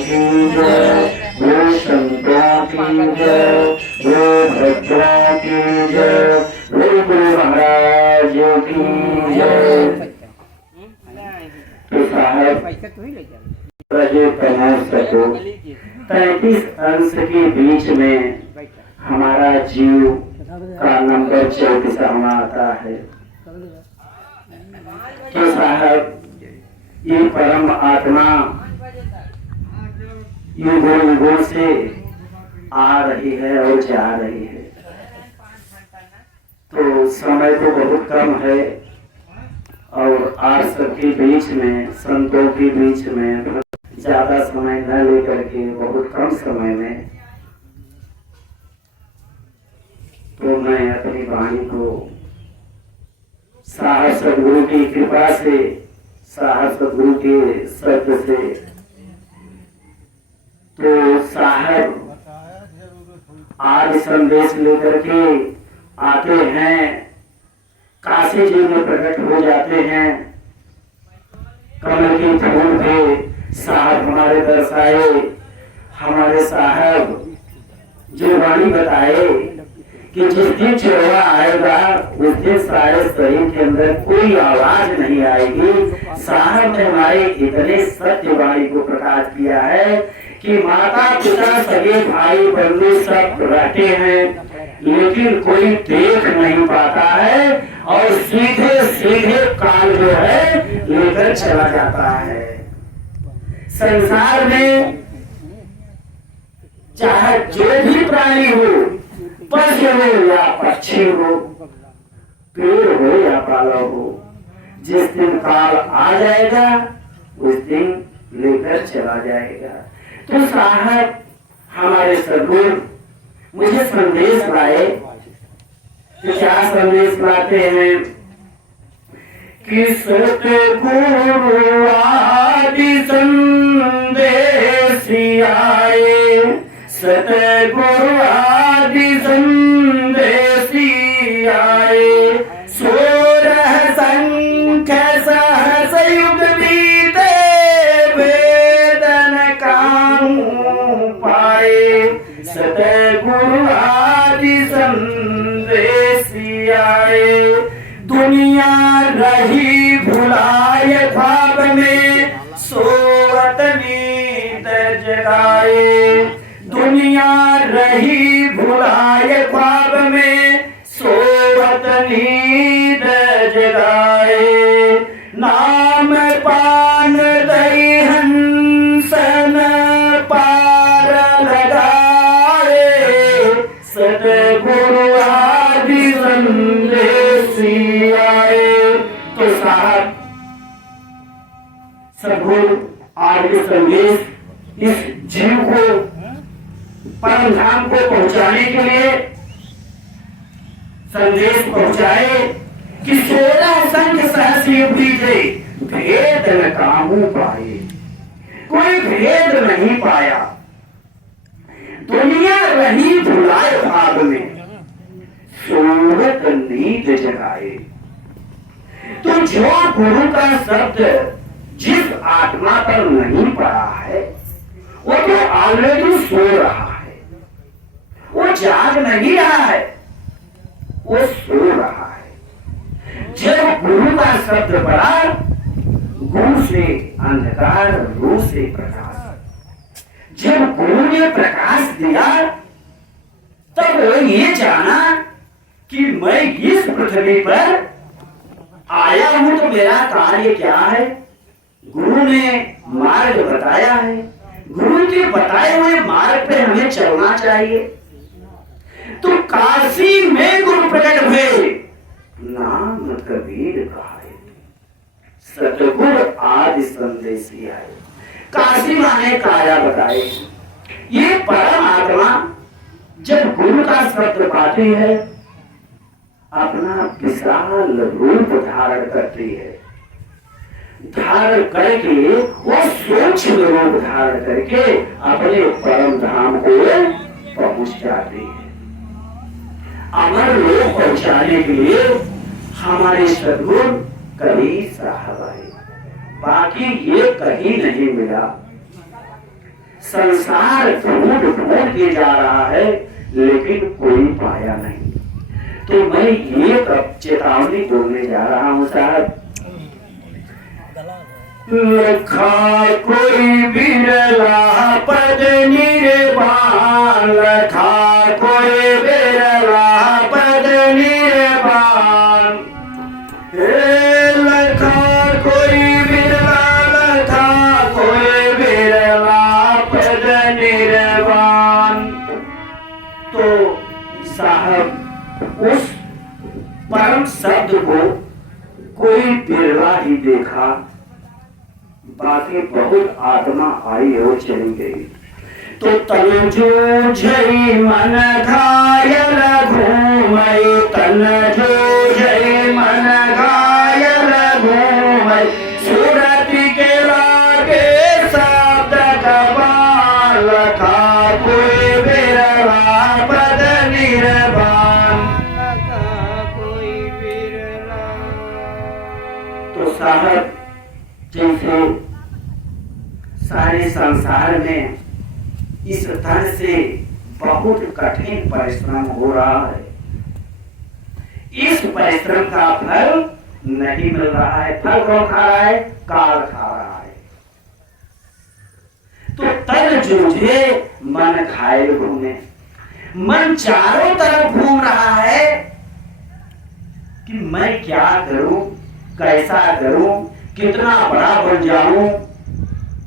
की जय, वो संतों की जय, वो भद्रों की जय, वो गुरु महाराज की जय। तो साहब रहे 35 अंश के बीच में हमारा जीव का नंबर 34वां आता है। तो साहब ये परम आत्मा युगों युगों से आ रही है और जा रही है। तो समय तो बहुत कम है और आप सबके बीच में, संतों के बीच में ज्यादा समय न लेकर के बहुत कम समय में तो मैं अपनी वाणी को साहब सदगुरु की कृपा से, साहब सदगुरु के शब्द से, तो साहब आज संदेश लेकर के आते हैं, काशी जी में प्रकट हो जाते हैं। कमल के फूल पे साहब हमारे दर्शाए, हमारे साहब जो वाणी बताए कि जिस दिन चौरा आएगा उस दिन सारे शरीर के अंदर कोई आवाज नहीं आएगी। साहब ने हमारे इतने सत्य वाणी को प्रकाश किया है कि माता पिता सगे भाई बंधु सब रहते हैं लेकिन कोई देख नहीं पाता है और सीधे सीधे काल जो है लेकर चला जाता है। संसार में चाहे जो भी प्राणी हो, पशु हो या पक्षी हो, पेड़ हो या पालव हो, जिस दिन काल आ जाएगा उस दिन लेकर चला जाएगा। तो साहब हमारे सदगुरु मुझे संदेश लाए कि क्या संदेश लाते हैं कि सतगुरु आदि संदेश आए, सतगुरु आदि संदेश आए, 16 संख्य सहस युग बीते वेदन काहू पाए, सतगुरु आदि संदेश आए। दुनिया रही भुलाए ख्वाब में सोवत नींद जगाए, दुनिया रही भुलाए ख्वाब में सोवत नींद जगाए। नाम पान दई हंसन पार लगाए, सतगुरु आदि संदेश आए। तो साहब सदगुरु आदि संदेश इस जीव को परम धाम को पहुंचाने के लिए संदेश पहुंचाए कि 16 संख्य सहस युग बीते भेद न काहू पाए, कोई भेद नहीं पाया। दुनिया रही भुलाए भाग में सोवत नींद जगाए। तो जो गुरु का शब्द जिस आत्मा पर नहीं पड़ा है वो तो ऑलरेडी सो रहा है, वो जाग नहीं रहा है, वो सो रहा है। जब गुरु का शब्द पड़ा, गुरु से अंधकार, रू से प्रकाश। जब गुरु ने प्रकाश दिया तब वो ये जाना कि मैं इस पृथ्वी पर आया हूं तो मेरा कार्य क्या है। गुरु ने मार्ग बताया है, गुरु के बताए हुए मार्ग पे हमें चलना चाहिए। तो काशी में गुरु प्रकट हुए, नाम कबीर कहाए, सतगुरु आदि संदेश आए। काशी माने काया बताए। ये परम आत्मा जब गुरु का शब्द पाती है अपना विशाल रूप धारण करती है, धारण करके वो सूक्ष्म रूप धारण करके अपने परम धाम को पहुंच जाती है। अमर लोक पहुंचाने के लिए हमारे सदगुरु कबीर साहब आए, बाकी ये कहीं नहीं मिला। संसार ढूंढ ढूंढ के जा रहा है लेकिन कोई पाया नहीं। तो मैं ये चेतावनी बोलने जा रहा हूं साहब, लखा कोई बिरला पद निर्वाण, लखा कोई बिरला पद निर्वाण, लखा कोई बिरला, लखा कोई बिरला पद निर्वाण। तो साहब उस परम शब्द को कोई बिरला ही देखा, बाकी बहुत आत्मा आई और चली गई। तो तन जो जय मन घायल घूमई, तन जो जय मन घायल घूमई, सूरत के लागे शब्द गवान, लखा कोई बिरला पद निर्वाण, लखा कोई बिरला। तो साहब जैसे सारे संसार में इस धन से बहुत कठिन परिश्रम हो रहा है, इस परिश्रम का फल नहीं मिल रहा है। फल कौन खा रहा है? काल खा रहा है। तो तन जूझे मन घायल घूमे, मन चारों तरफ घूम रहा है कि मैं क्या करूं, कैसा करूं, कितना बड़ा बन जाऊं,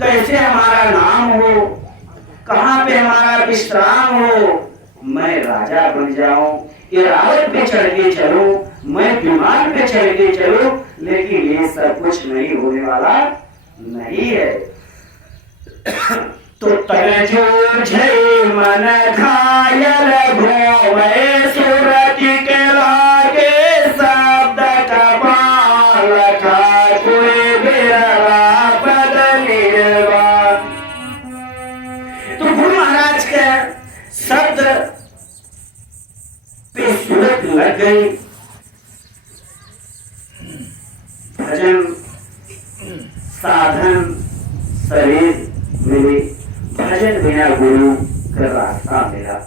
कैसे हमारा नाम हो, कहां पे हमारा विश्राम हो, मैं राजा बन जाऊं, इरावत पे चढ़ के चलूं, मैं विमान पे चढ़ के चलूं, लेकिन ये सब कुछ नहीं होने वाला नहीं है। तो तन जो जय मन घायल घूमे, सूरत के लागे शब्द कबाल, लखा कोई बिरला पद निर्वाण। तो गुरु महाराज के शब्द पे सूरत लग गई, भजन साधन शरीर मिले, भजन बिना गुरु का रास्ता मिला।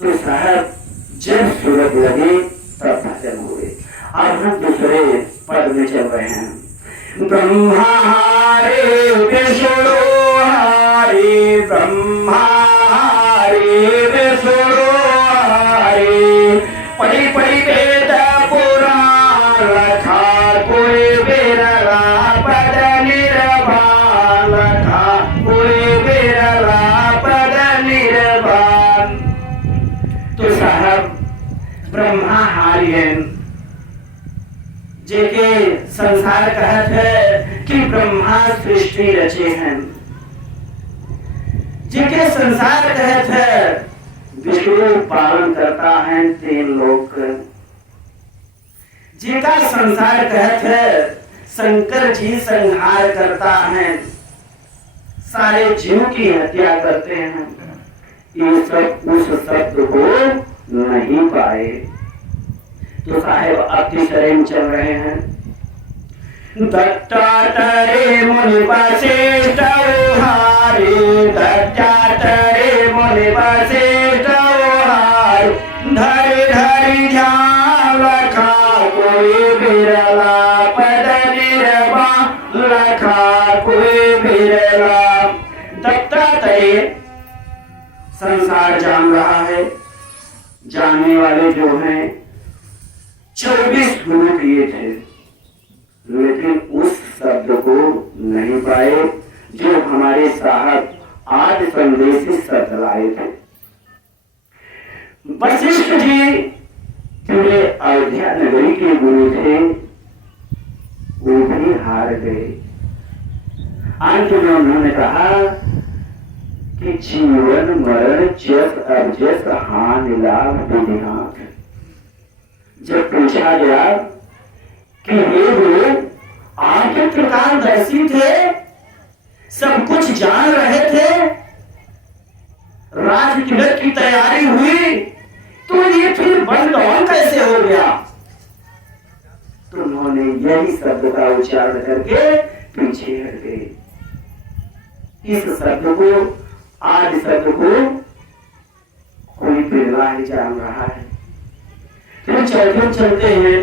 तो साहब जब सूरत लगे तब भजन हुए। अब हम दूसरे पद में चल रहे हैं। ब्रह्मा हरे विष्णु हरे, ब्रह्मा हरे विष्णु हरे, पढ़ी पढ़ी वेद पुराण, लखा कोई बिरला पद निर्वाण, लखा कोई बिरला पद निर्वाण। तो साहब ब्रह्मा हारियन जेके संसार कहत है कि ब्रह्मा सृष्टि रचे हैं, जेके संसार कहत है विष्णु पालन करता है तीन लोक, जेका संसार कहत है शंकर जी संहार करता है, सारे जीव की हत्या करते हैं। ये सब उस शब्द को नहीं पाए। तो साहेब अब तीसरे में चल रहे हैं। दत्तात्रेय मुनि वशिष्ठ हारे, दत्तात्रेय मुनि वशिष्ठ हारे, धरि धरि ध्यान, लखा कोई बिरला पद निर्वाण, लखा कोई बिरला। दत्तात्रेय संसार जान रहा है, जानने वाले जो हैं 24 गुरु किए थे, लेकिन उस शब्द को नहीं पाए जो हमारे साहब आज संदेशी शब्द लाए थे। वशिष्ठ जी पूरे अयोध्या नगरी के गुरु थे, वो भी हार गए। अंत में उन्होंने कहा कि जीवन मरण जस अजस हानि लाभ विधिनाथ। जब पूछा गया कि हे गुरु आप तो प्रकारदर्शी थे, सब कुछ जान रहे थे, राज तिलक की तैयारी हुई, तो ये फिर बंद ऑन कैसे हो गया? तो उन्होंने यही शब्द का उच्चारण करके पीछे हट गए। इस शब्द को, आज शब्द को कोई बिरला ही जान रहा है। तो चलते चलते हैं।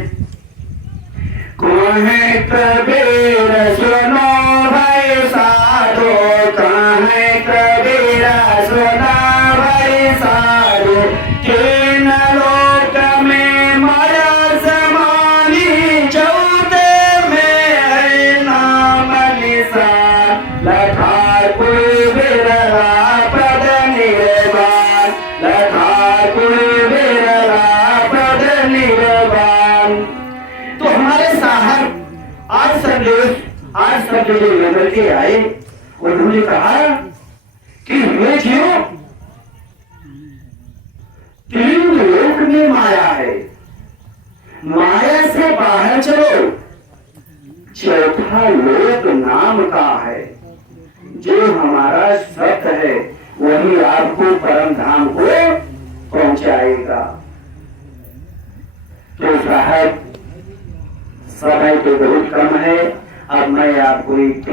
कौन है कबीर सुनो भाई साधो, कौन है कबीर सुनो भाई साधो, तीन लोक में माया समानी, चौथे में है नाम निशान, लखा कोई बिरला पद निर्वाण, लखा कोई बिरला पद निर्वाण। तो हमारे साहब आज संदेश लेकर के आए और उन्होंने कहा कि हे जीव, तीन लोक में माया है, माया से बाहर चलो, चौथा लोक नाम का है, जो हमारा सत्य है वही आपको परम धाम को पहुंचाएगा। तो साहब समय तो बहुत कम है, अब मैं आपको एक